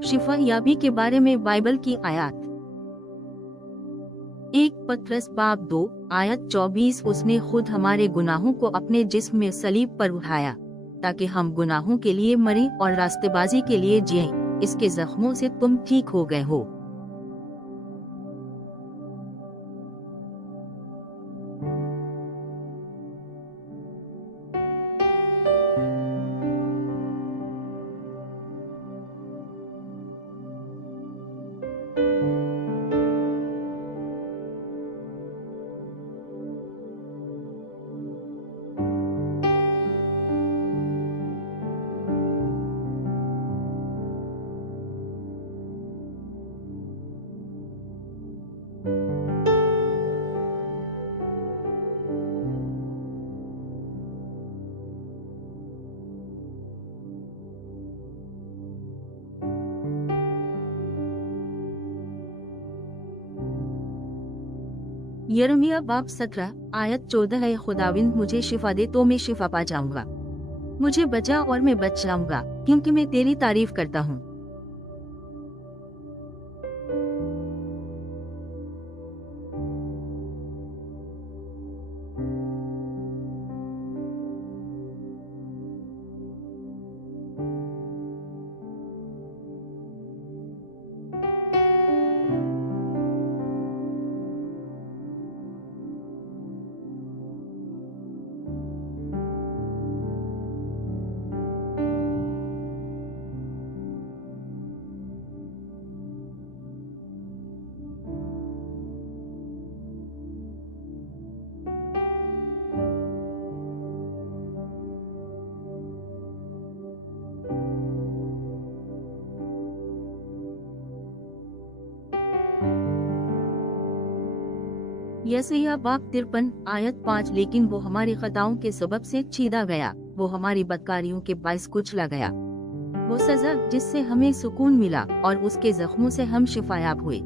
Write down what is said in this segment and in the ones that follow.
शिफा याबी के बारे में बाइबल की आयत। 1 पतरस बाब 2 आयत 24। उसने खुद हमारे गुनाहों को अपने जिस्म में सलीब पर उठाया ताकि हम गुनाहों के लिए मरें और रास्तेबाजी के लिए जिएं। इसके जख्मों से तुम ठीक हो गए हो। यिर्मयाह बाब 17 आयत 14। है खुदाविंद मुझे शिफा दे तो मैं शिफा पा जाऊंगा। मुझे बचा और मैं बच जाऊंगा क्योंकि मैं तेरी तारीफ करता हूँ। यशायाह बाब 53 आयत 5। लेकिन वो हमारी खताओं के सबब से छीदा गया, वो हमारी बदकारियों के बाइस कुचला गया। वो सजा जिससे हमें सुकून मिला और उसके जख्मों से हम शिफायाब हुए।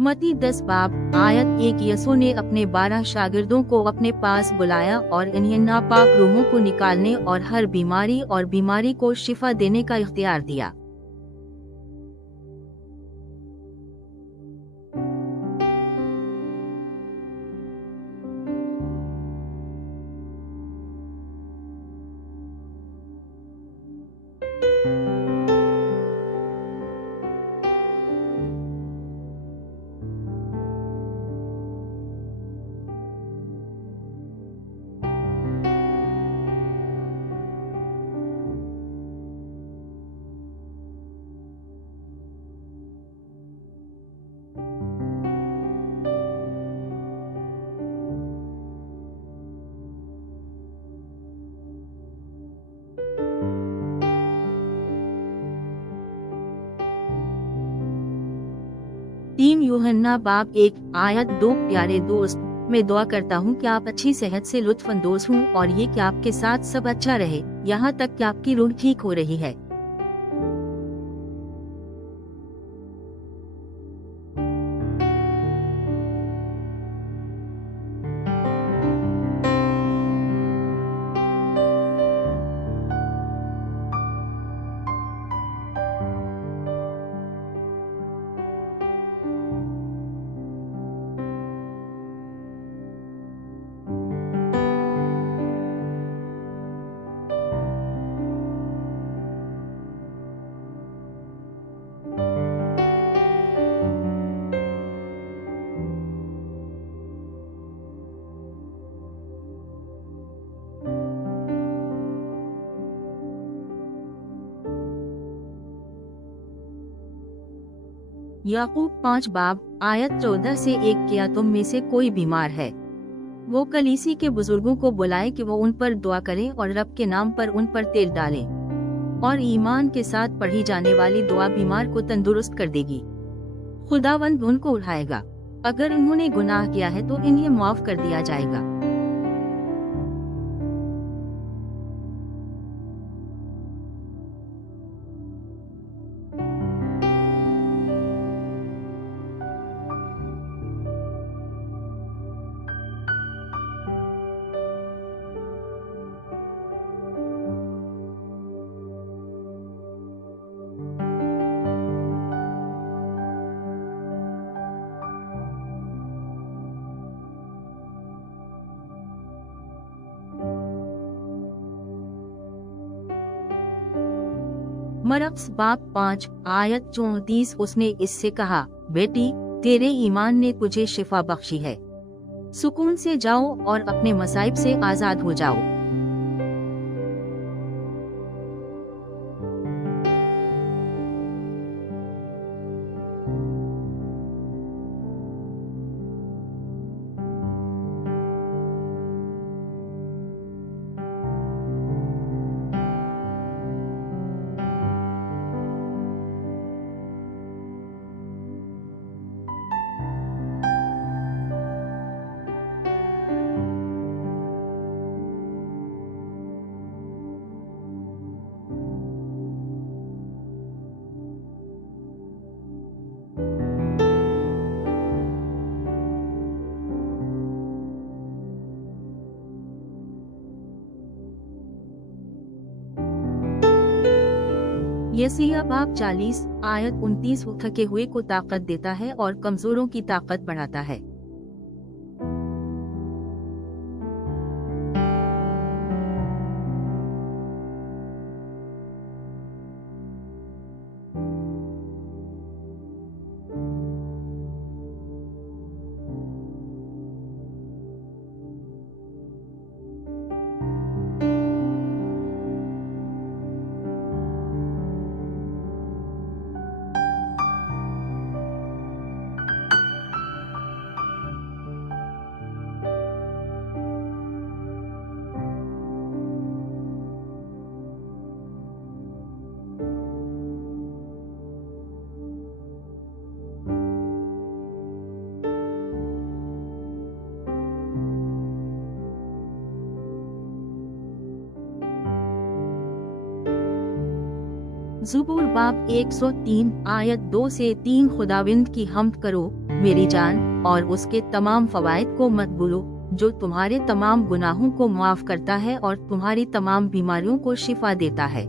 मत्ती 10 बाब आयत 1। यसू ने अपने 12 शागिर्दों को अपने पास बुलाया और इन्हें नापाक रूहों को निकालने और हर बीमारी को शिफा देने का इख्तियार दिया। तीन यूहन्ना बाब 1 आयत 2। प्यारे दोस्त, मैं दुआ करता हूँ कि आप अच्छी सेहत से लुत्फानंदोज हों और ये कि आपके साथ सब अच्छा रहे, यहाँ तक कि आपकी रूह ठीक हो रही है। याकूब 5 बाब आयत 14 से 1 क्या तुम में से कोई बीमार है, वो कलीसी के बुजुर्गों को बुलाए कि वो उन पर दुआ करें और रब के नाम पर उन पर तेल डालें, और ईमान के साथ पढ़ी जाने वाली दुआ बीमार को तंदुरुस्त कर देगी। खुदावंद उनको उठाएगा। अगर उन्होंने गुनाह किया है तो इन्हें माफ कर दिया जाएगा। मरक्स बाब 5 आयत 34 उसने इससे कहा, बेटी तेरे ईमान ने तुझे शिफा बख्शी है, सुकून से जाओ और अपने मसाइब से आजाद हो जाओ। यशायाह बाब 40 आयत 29 थके हुए को ताकत देता है और कमजोरों की ताकत बढ़ाता है। ज़ुबूर बाब 103 आयत 2 से 3 खुदाविंद की हम्द करो मेरी जान, और उसके तमाम फवायद को मत भूलो, जो तुम्हारे तमाम गुनाहों को माफ करता है और तुम्हारी तमाम बीमारियों को शिफा देता है।